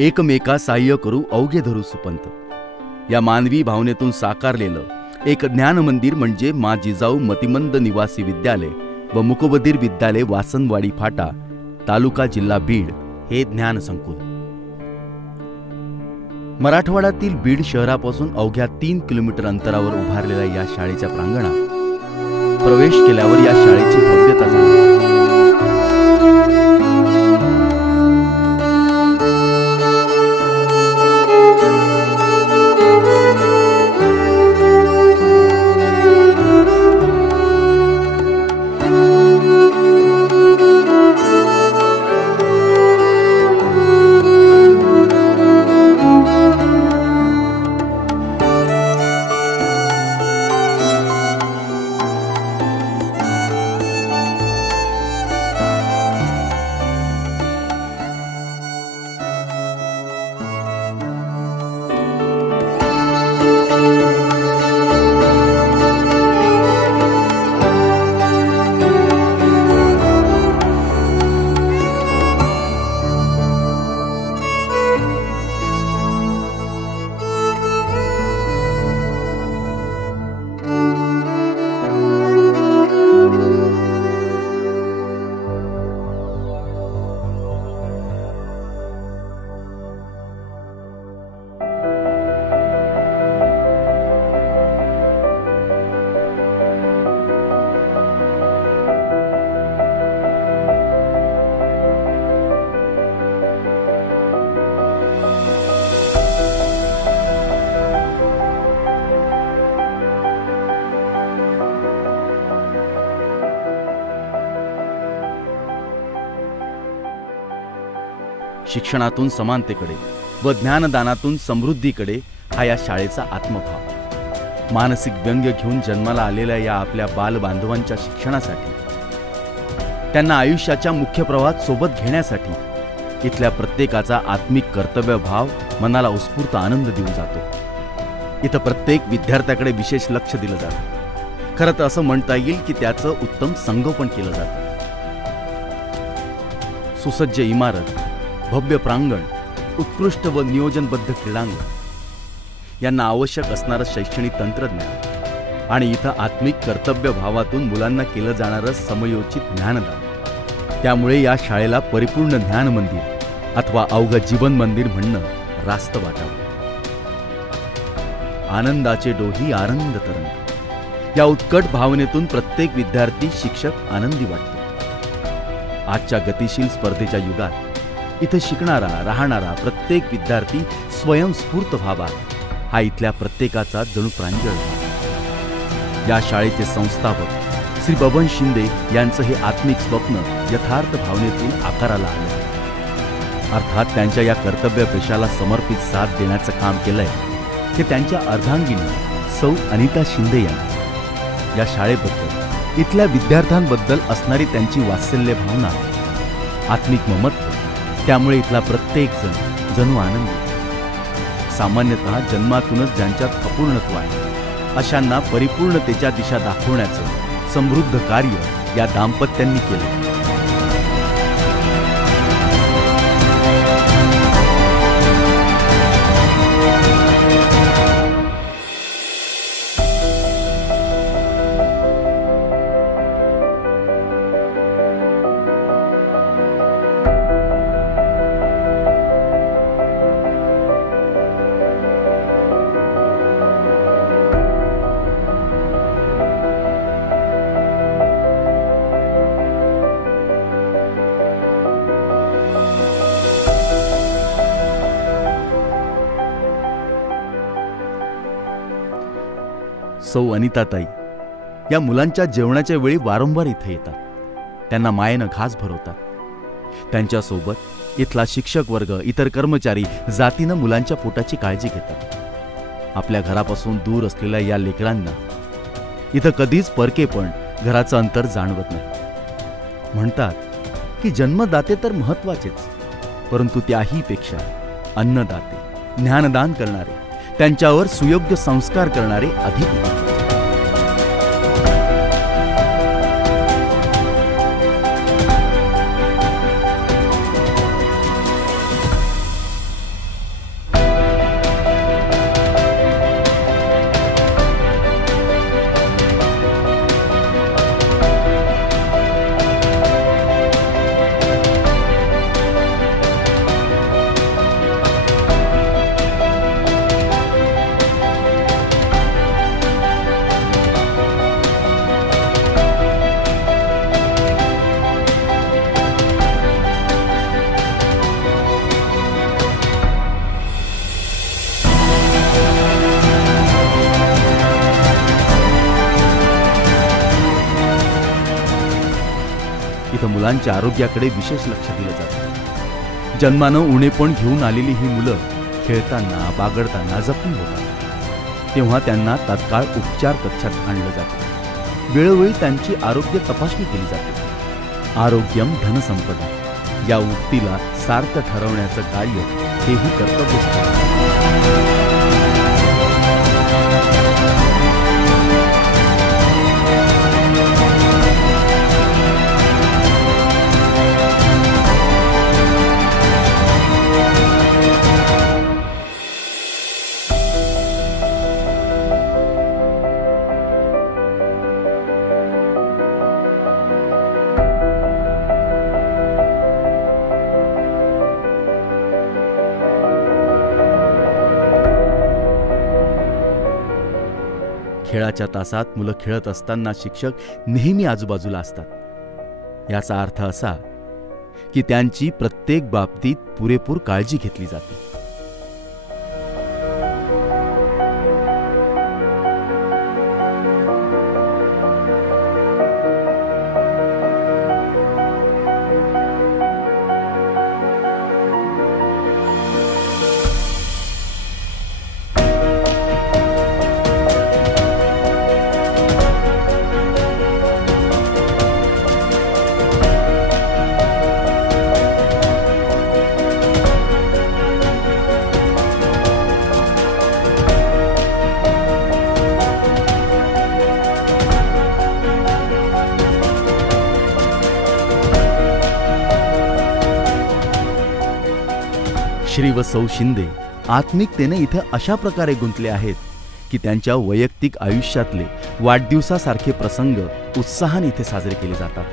एकमेका साह्य करू अवघे धरू सुपंत या मानवी भावनेतून साकारलेलं एक ज्ञान मंदिर म्हणजे मा जिजाऊ मतिमंद निवासी विद्यालय व मुकबधीर विद्यालय वासनवाडी फाटा तालुका जिल्हा बीड हे ज्ञान संकुल. मराठवाड्यातील बीड शहरापासून अवघ्या 3 किलोमीटर अंतरावर उभारलेल्या या शाळेच्या प्रांगणात प्रवेश केल्यावर या शाळेची भव्यता जाणवते. शिक्षणातून समानतेकडे व ज्ञानदानातून समृद्धीकडे हा या शाळेचा आत्मभाव. मानसिक व्यंग्य घेऊन जन्माला आलेल्या या आपल्या बालबांधवांच्या शिक्षणासाठी, त्यांना आयुष्याच्या मुख्य प्रवाहात सोबत घेण्यासाठी इथल्या प्रत्येकाचा आत्मिक कर्तव्यभाव मनाला उत्स्फूर्त आनंद देऊन जातो. इथं प्रत्येक विद्यार्थ्याकडे विशेष लक्ष दिलं जातं. खरं तर असं म्हणता येईल की त्याचं उत्तम संगोपन केलं जातं. सुसज्ज इमारत, भव्य प्रांगण, उत्कृष्ट व नियोजनबद्ध क्रीडांगण यांना आवश्यक असणारं शैक्षणिक तंत्रज्ञान आणि इथं आत्मिक कर्तव्य भावातून मुलांना केलं जाणारं समयोचित ज्ञानदान, त्यामुळे या शाळेला परिपूर्ण ज्ञान मंदिर अथवा अवघ जीवन मंदिर म्हणणं रास्त वाटावं. आनंदाचे डोही आनंद तरंग या उत्कट भावनेतून प्रत्येक विद्यार्थी, शिक्षक आनंदी वाटतो. आजच्या गतिशील स्पर्धेच्या युगात इथे शिकणारा, राहणारा प्रत्येक विद्यार्थी स्वयंस्फूर्त व्हावा हा इथल्या प्रत्येकाचा जणू प्रांजळ भाव. या शाळेचे संस्थापक श्री बबन शिंदे यांचं हे आत्मिक स्वप्न यथार्थ भावनेतून आकाराला आलं. अर्थात त्यांच्या या कर्तव्य पेशाला समर्पित साथ देण्याचं काम केलंय ते त्यांच्या अर्धांगिनी सौ अनिता शिंदे यांनी. या शाळेबद्दल, इथल्या विद्यार्थ्यांबद्दल असणारी त्यांची वात्सल्य भावना, आत्मिक ममत्व, त्यामुळे इथला प्रत्येक जण जणू आनंदी. सामान्यतः जन्मातूनच ज्यांच्यात अपूर्णत्व आहे अशांना परिपूर्णतेच्या दिशा दाखवण्याचं समृद्ध कार्य या दाम्पत्यांनी केलं. सौ अनिताताई या मुलांच्या जेवणाच्या वेळी वारंवार इथे येतात. त्यांना मायेनं घास भरवतात. त्यांच्यासोबत इथला शिक्षक वर्ग, इतर कर्मचारी जातीनं मुलांच्या पोटाची काळजी घेतात. आपल्या घरापासून दूर असलेल्या या लेकरांना इथं कधीच परकेपण, घराचं अंतर जाणवत नाही. म्हणतात की जन्मदाते तर महत्वाचेच, परंतु त्याही पेक्षा अन्नदाते, ज्ञानदान करणारे, त्यांच्यावर सुयोग्य संस्कार करणारे अधिक महत्त्वाचे. मुलांच्या आरोग्याकडे विशेष लक्ष दिलं जातं. जन्मानं उणेपण घेऊन आलेली ही मुलं खेळताना बागडताना जखमी होतात, तेव्हा त्यांना तात्काळ उपचार कक्षात आणलं जातं. वेळोवेळी त्यांची आरोग्य तपासणी केली जाते. आरोग्यम धनसंपदा या उक्तीला सार्थ ठरवण्याचं कार्य हेही कर्तव्य आहे. खेळाच्या तासात मुलं खेळत असताना शिक्षक नेहमी आजूबाजूला असतात. याचा अर्थ असा की त्यांची प्रत्येक बाबतीत पुरेपूर काळजी घेतली जाते. श्री व सौ शिंदे आत्मिकतेने इथे अशा प्रकारे गुंतले आहेत की त्यांच्या वैयक्तिक आयुष्यातले वाढदिवसासारखे प्रसंग उत्साहाने इथे साजरे केले जातात.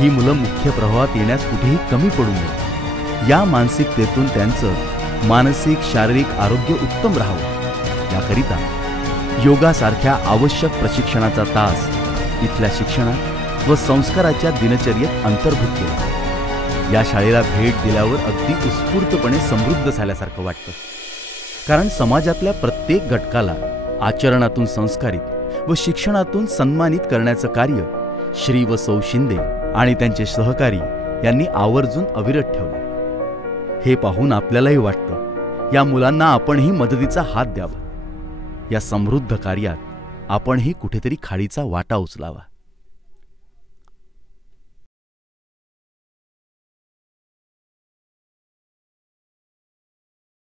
ही मुलं मुख्य प्रवाहात येण्यास कुठेही कमी पडू नये, या मानसिकतेतून त्यांचं मानसिक शारीरिक आरोग्य उत्तम राहावं याकरिता योगासारख्या आवश्यक प्रशिक्षणाचा तास इथल्या शिक्षणात व संस्काराच्या दिनचर्येत अंतर्भूत केला. या शाळेला भेट दिल्यावर अगदी उत्स्फूर्तपणे समृद्ध झाल्यासारखं वाटतं, कारण समाजातल्या प्रत्येक घटकाला आचरणातून संस्कारित व शिक्षणातून सन्मानित करण्याचं कार्य श्री व सौ शिंदे आणि त्यांचे सहकारी यांनी आवर्जून अविरत ठेवले. हे पाहून आपल्यालाही वाटतं या मुलांना आपणही मदतीचा हात द्यावा. या समृद्ध कार्यात आपणही कुठेतरी खाडीचा वाटा उचलावा.